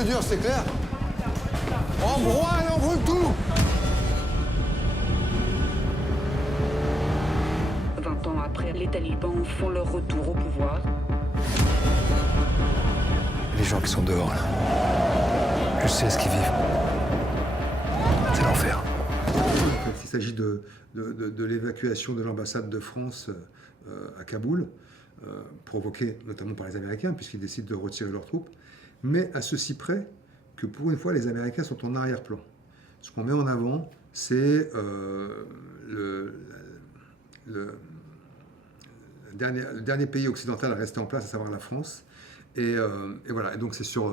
disque dur, c'est clair? En broie et on brûle tout! 20 ans après, les talibans font leur retour au pouvoir. Les gens qui sont dehors, là, je sais ce qu'ils vivent. C'est l'enfer. Il s'agit de l'évacuation de l'ambassade de France à Kaboul, provoquée notamment par les Américains, puisqu'ils décident de retirer leurs troupes, mais à ceci près que pour une fois, les Américains sont en arrière-plan. Ce qu'on met en avant, c'est le dernier pays occidental à rester en place, à savoir la France. Et voilà, et donc c'est sur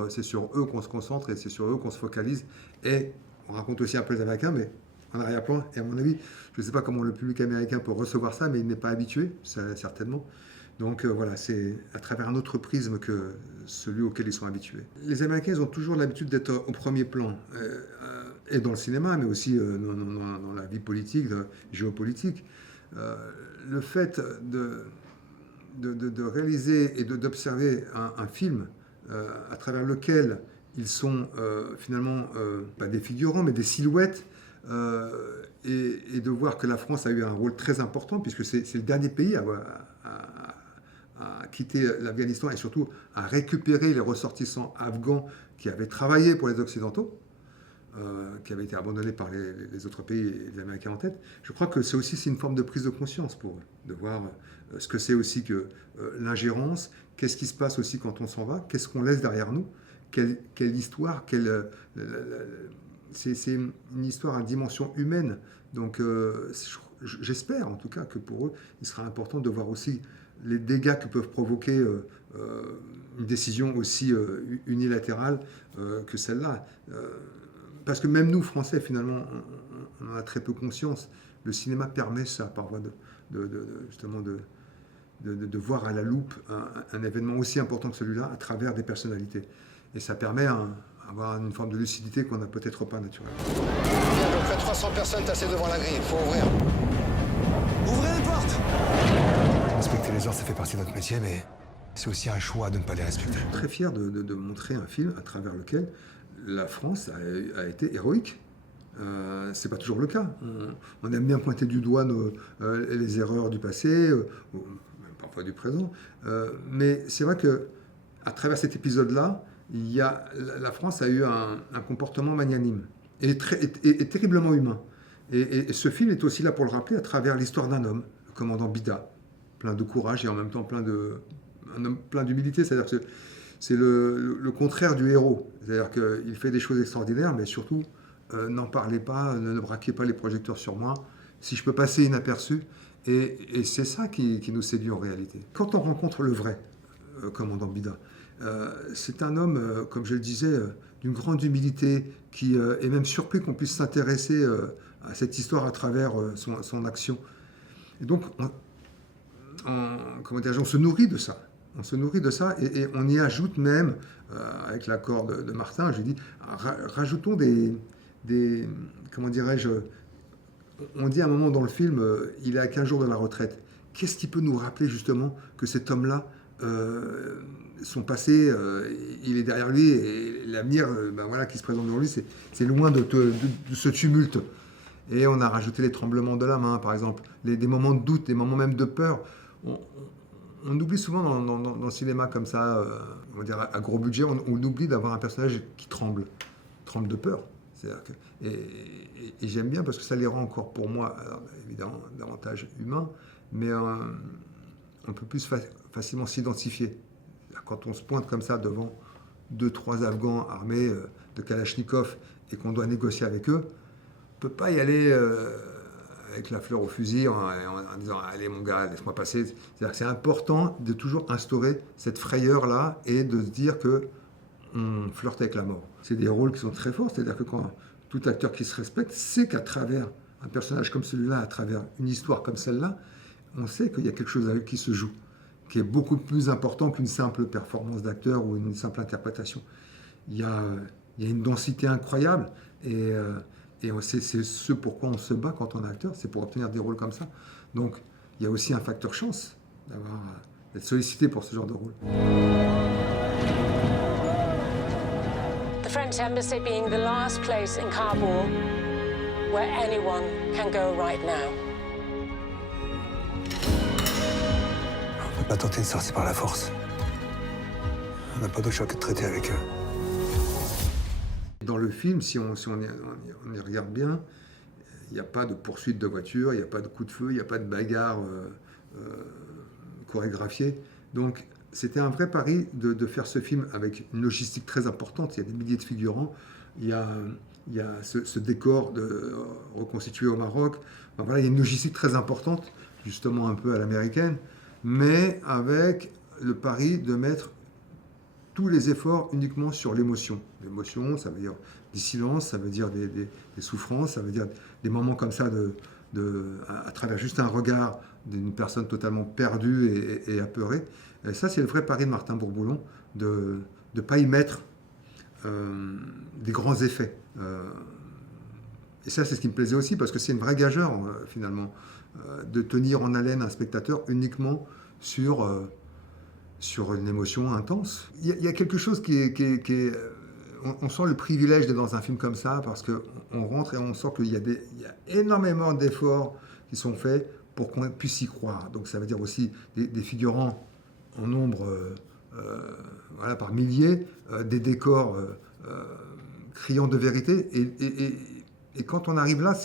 eux qu'on se concentre et c'est sur eux qu'on se focalise. Et on raconte aussi un peu les Américains, mais en arrière-plan. Et à mon avis, je ne sais pas comment le public américain peut recevoir ça, mais il n'est pas habitué, certainement. Donc voilà, c'est à travers un autre prisme que celui auquel ils sont habitués. Les Américains, ils ont toujours l'habitude d'être au premier plan, et dans le cinéma, mais aussi dans la vie politique, géopolitique. Le fait de réaliser et d'observer un film à travers lequel ils sont finalement pas des figurants, mais des silhouettes, et de voir que la France a eu un rôle très important, puisque c'est le dernier pays à quitter l'Afghanistan et surtout à récupérer les ressortissants afghans qui avaient travaillé pour les Occidentaux, qui avaient été abandonnés par les autres pays et les Américains en tête. Je crois que c'est aussi une forme de prise de conscience pour eux, de voir ce que c'est aussi que l'ingérence, qu'est-ce qui se passe aussi quand on s'en va, qu'est-ce qu'on laisse derrière nous, quelle histoire, c'est une histoire à dimension humaine. Donc j'espère en tout cas que pour eux, il sera important de voir aussi les dégâts que peuvent provoquer une décision aussi unilatérale que celle-là. Parce que même nous, Français, finalement, on en a très peu conscience. Le cinéma permet ça, par voie justement de voir à la loupe un événement aussi important que celui-là à travers des personnalités. Et ça permet d'avoir une forme de lucidité qu'on n'a peut-être pas naturellement. Il y a à peu près 300 personnes tassées devant la grille, il faut ouvrir. Ouvrez les portes! Respecter les ordres, ça fait partie de notre métier, mais c'est aussi un choix de ne pas les respecter. Je suis très fier de montrer un film à travers lequel la France a été héroïque. C'est pas toujours le cas. On aime bien pointer du doigt les erreurs du passé, parfois du présent. Mais c'est vrai que à travers cet épisode-là, la France a eu un comportement magnanime et terriblement humain. Et ce film est aussi là pour le rappeler à travers l'histoire d'un homme, le commandant Bida, plein de courage et en même temps un homme plein d'humilité. C'est-à-dire que c'est le contraire du héros. C'est-à-dire qu'il fait des choses extraordinaires, mais surtout, n'en parlez pas, ne braquez pas les projecteurs sur moi, si je peux passer inaperçu. Et c'est ça qui nous séduit en réalité. Quand on rencontre le vrai commandant Bida, c'est un homme, comme je le disais, d'une grande humilité, qui est même surpris qu'on puisse s'intéresser à cette histoire à travers son action. Et donc, on se nourrit de ça. On se nourrit de ça et on y ajoute même, avec l'accord de Martin, je lui dis, rajoutons des comment dirais-je, on dit à un moment dans le film, il est à 15 jours de la retraite. Qu'est-ce qui peut nous rappeler justement que cet homme-là, son passé, il est derrière lui et l'avenir voilà, qui se présente devant lui, c'est loin de ce tumulte. Et on a rajouté les tremblements de la main, par exemple, des moments de doute, des moments même de peur. On oublie souvent dans le cinéma comme ça, on va dire à gros budget, on oublie d'avoir un personnage qui tremble de peur. Et j'aime bien parce que ça les rend encore pour moi, alors, évidemment, davantage humains, mais on peut plus facilement s'identifier. Quand on se pointe comme ça devant 2-3 Afghans armés de Kalachnikov et qu'on doit négocier avec eux, on ne peut pas y aller avec la fleur au fusil en disant « Allez mon gars, laisse-moi passer ». C'est-à-dire que c'est important de toujours instaurer cette frayeur-là et de se dire qu'on flirte avec la mort. C'est des rôles qui sont très forts, c'est-à-dire que quand tout acteur qui se respecte sait qu'à travers un personnage comme celui-là, à travers une histoire comme celle-là, on sait qu'il y a quelque chose qui se joue, qui est beaucoup plus important qu'une simple performance d'acteur ou une simple interprétation. Il y a une densité incroyable et c'est ce pourquoi on se bat quand on est acteur, c'est pour obtenir des rôles comme ça. Donc il y a aussi un facteur chance d'être sollicité pour ce genre de rôle. French embassy being the last place in Kabul where anyone can go right now. On ne peut pas tenter de sortir par la force. On n'a pas d'autre choix que de traiter avec eux. Dans le film, si on y regarde bien, il n'y a pas de poursuite de voiture, il n'y a pas de coup de feu, il n'y a pas de bagarre chorégraphiée. Donc c'était un vrai pari de faire ce film avec une logistique très importante. Il y a des milliers de figurants, il y a ce décor reconstitué au Maroc. Enfin, voilà, il y a une logistique très importante, justement un peu à l'américaine, mais avec le pari de mettre tous les efforts uniquement sur l'émotion. L'émotion, ça veut dire des silences, ça veut dire des souffrances, ça veut dire des moments comme ça à travers juste un regard d'une personne totalement perdue et apeurée. Et ça, c'est le vrai pari de Martin Bourboulon, de ne pas y mettre des grands effets. Et ça, c'est ce qui me plaisait aussi, parce que c'est une vraie gageure, finalement, de tenir en haleine un spectateur uniquement sur une émotion intense. Il y a quelque chose qui est on sent le privilège d'être dans un film comme ça, parce qu'on rentre et on sent qu'il y a énormément d'efforts qui sont faits pour qu'on puisse y croire. Donc ça veut dire aussi des figurants en nombre, voilà, par milliers, des décors criants de vérité. Et quand on arrive là,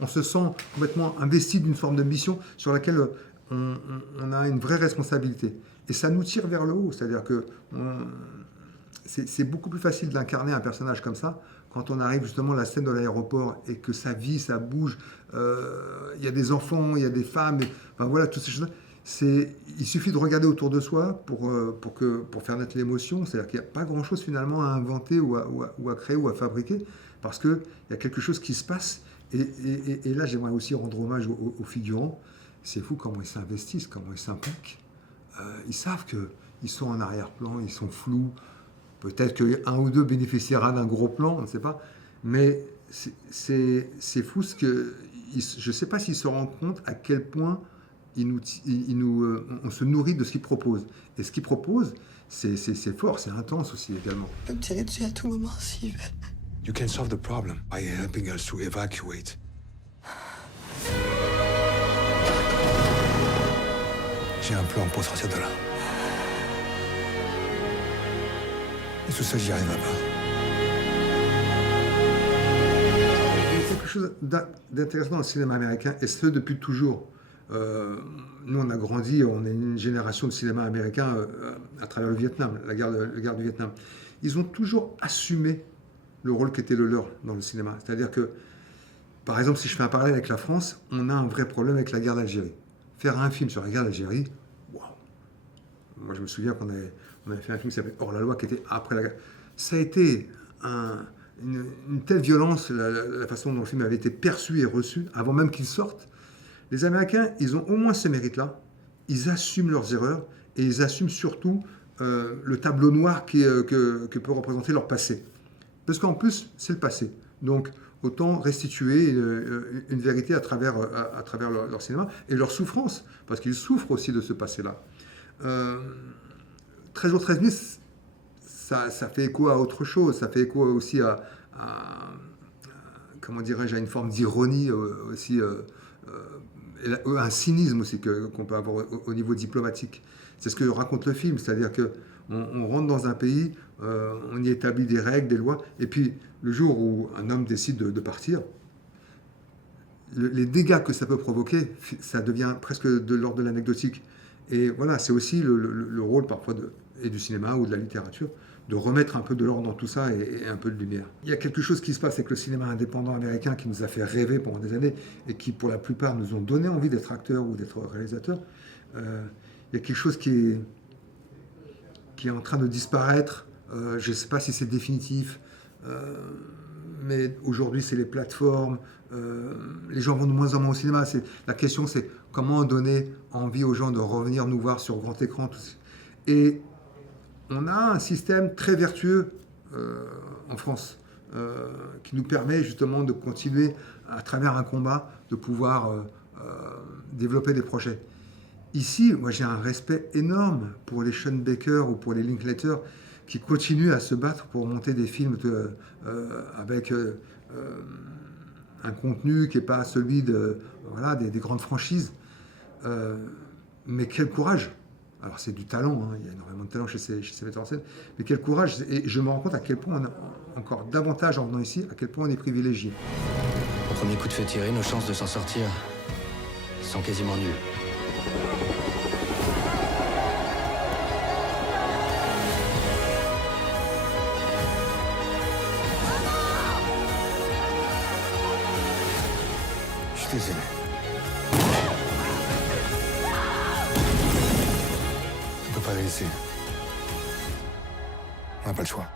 on se sent complètement investi d'une forme de mission sur laquelle on a une vraie responsabilité. Et ça nous tire vers le haut, c'est-à-dire que c'est beaucoup plus facile d'incarner un personnage comme ça quand on arrive justement à la scène de l'aéroport et que ça vit, ça bouge. Il y a des enfants, il y a des femmes, enfin voilà, toutes ces choses-là. Il suffit de regarder autour de soi pour faire naître l'émotion. C'est-à-dire qu'il n'y a pas grand-chose finalement à inventer ou à créer ou à fabriquer, parce qu'il y a quelque chose qui se passe. Et là, j'aimerais aussi rendre hommage aux figurants. C'est fou comment ils s'investissent, comment ils s'impliquent. Ils savent qu'ils sont en arrière-plan, ils sont flous. Peut-être qu'un ou deux bénéficiera d'un gros plan, on ne sait pas. Mais c'est fou je ne sais pas s'ils se rendent compte à quel point on se nourrit de ce qu'ils proposent. Et ce qu'ils proposent, c'est fort, c'est intense aussi également. Tu peux me tirer dessus à tout moment s'il veut. You can solve the problem by helping us to evacuate. J'ai un plan pour sortir de là. Et tout ça, j'y arriverai pas. Il y a quelque chose d'intéressant dans le cinéma américain, et ce depuis toujours. Nous, on a grandi, on est une génération de cinéma américain à travers le Vietnam, la guerre du Vietnam. Ils ont toujours assumé le rôle qui était le leur dans le cinéma. C'est-à-dire que, par exemple, si je fais un parallèle avec la France, on a un vrai problème avec la guerre d'Algérie. Faire un film sur la guerre d'Algérie, waouh. Moi, je me souviens qu'on avait fait un film qui s'appelait Hors la loi, qui était après la guerre. Ça a été une telle violence, la façon dont le film avait été perçu et reçu, avant même qu'il sorte. Les Américains, ils ont au moins ce mérite-là. Ils assument leurs erreurs et ils assument surtout le tableau noir que peut représenter leur passé. Parce qu'en plus, c'est le passé. Donc, autant restituer une vérité à travers leur cinéma et leur souffrance, parce qu'ils souffrent aussi de ce passé-là. 13 jours, 13 nuits, ça fait écho à autre chose. Ça fait écho aussi à comment dirais-je, à une forme d'ironie aussi, un cynisme aussi qu'on peut avoir au niveau diplomatique. C'est ce que raconte le film, c'est-à-dire qu'on rentre dans un pays, on y établit des règles, des lois, et puis le jour où un homme décide de partir, les dégâts que ça peut provoquer, ça devient presque de l'ordre de l'anecdotique. Et voilà, c'est aussi le rôle parfois et du cinéma ou de la littérature, de remettre un peu de l'ordre dans tout ça et un peu de lumière. Il y a quelque chose qui se passe avec le cinéma indépendant américain qui nous a fait rêver pendant des années et qui, pour la plupart, nous ont donné envie d'être acteurs ou d'être réalisateurs. Il y a quelque chose qui est en train de disparaître. Je ne sais pas si c'est définitif, mais aujourd'hui, c'est les plateformes. Les gens vont de moins en moins au cinéma. La question, c'est comment donner envie aux gens de revenir nous voir sur grand écran. Et on a un système très vertueux en France qui nous permet justement de continuer à travers un combat, de pouvoir développer des projets. Ici, moi j'ai un respect énorme pour les Sean Baker ou pour les Linklater qui continuent à se battre pour monter des films avec un contenu qui n'est pas celui des grandes franchises. Mais quel courage! Alors c'est du talent, hein, il y a énormément de talent chez ces metteurs en scène, mais quel courage! Et je me rends compte à quel point, encore davantage en venant ici, à quel point on est privilégié. Au premier coup de feu tiré, nos chances de s'en sortir sont quasiment nulles. Je suis désolé. On peut pas les laisser. On n'a pas le choix.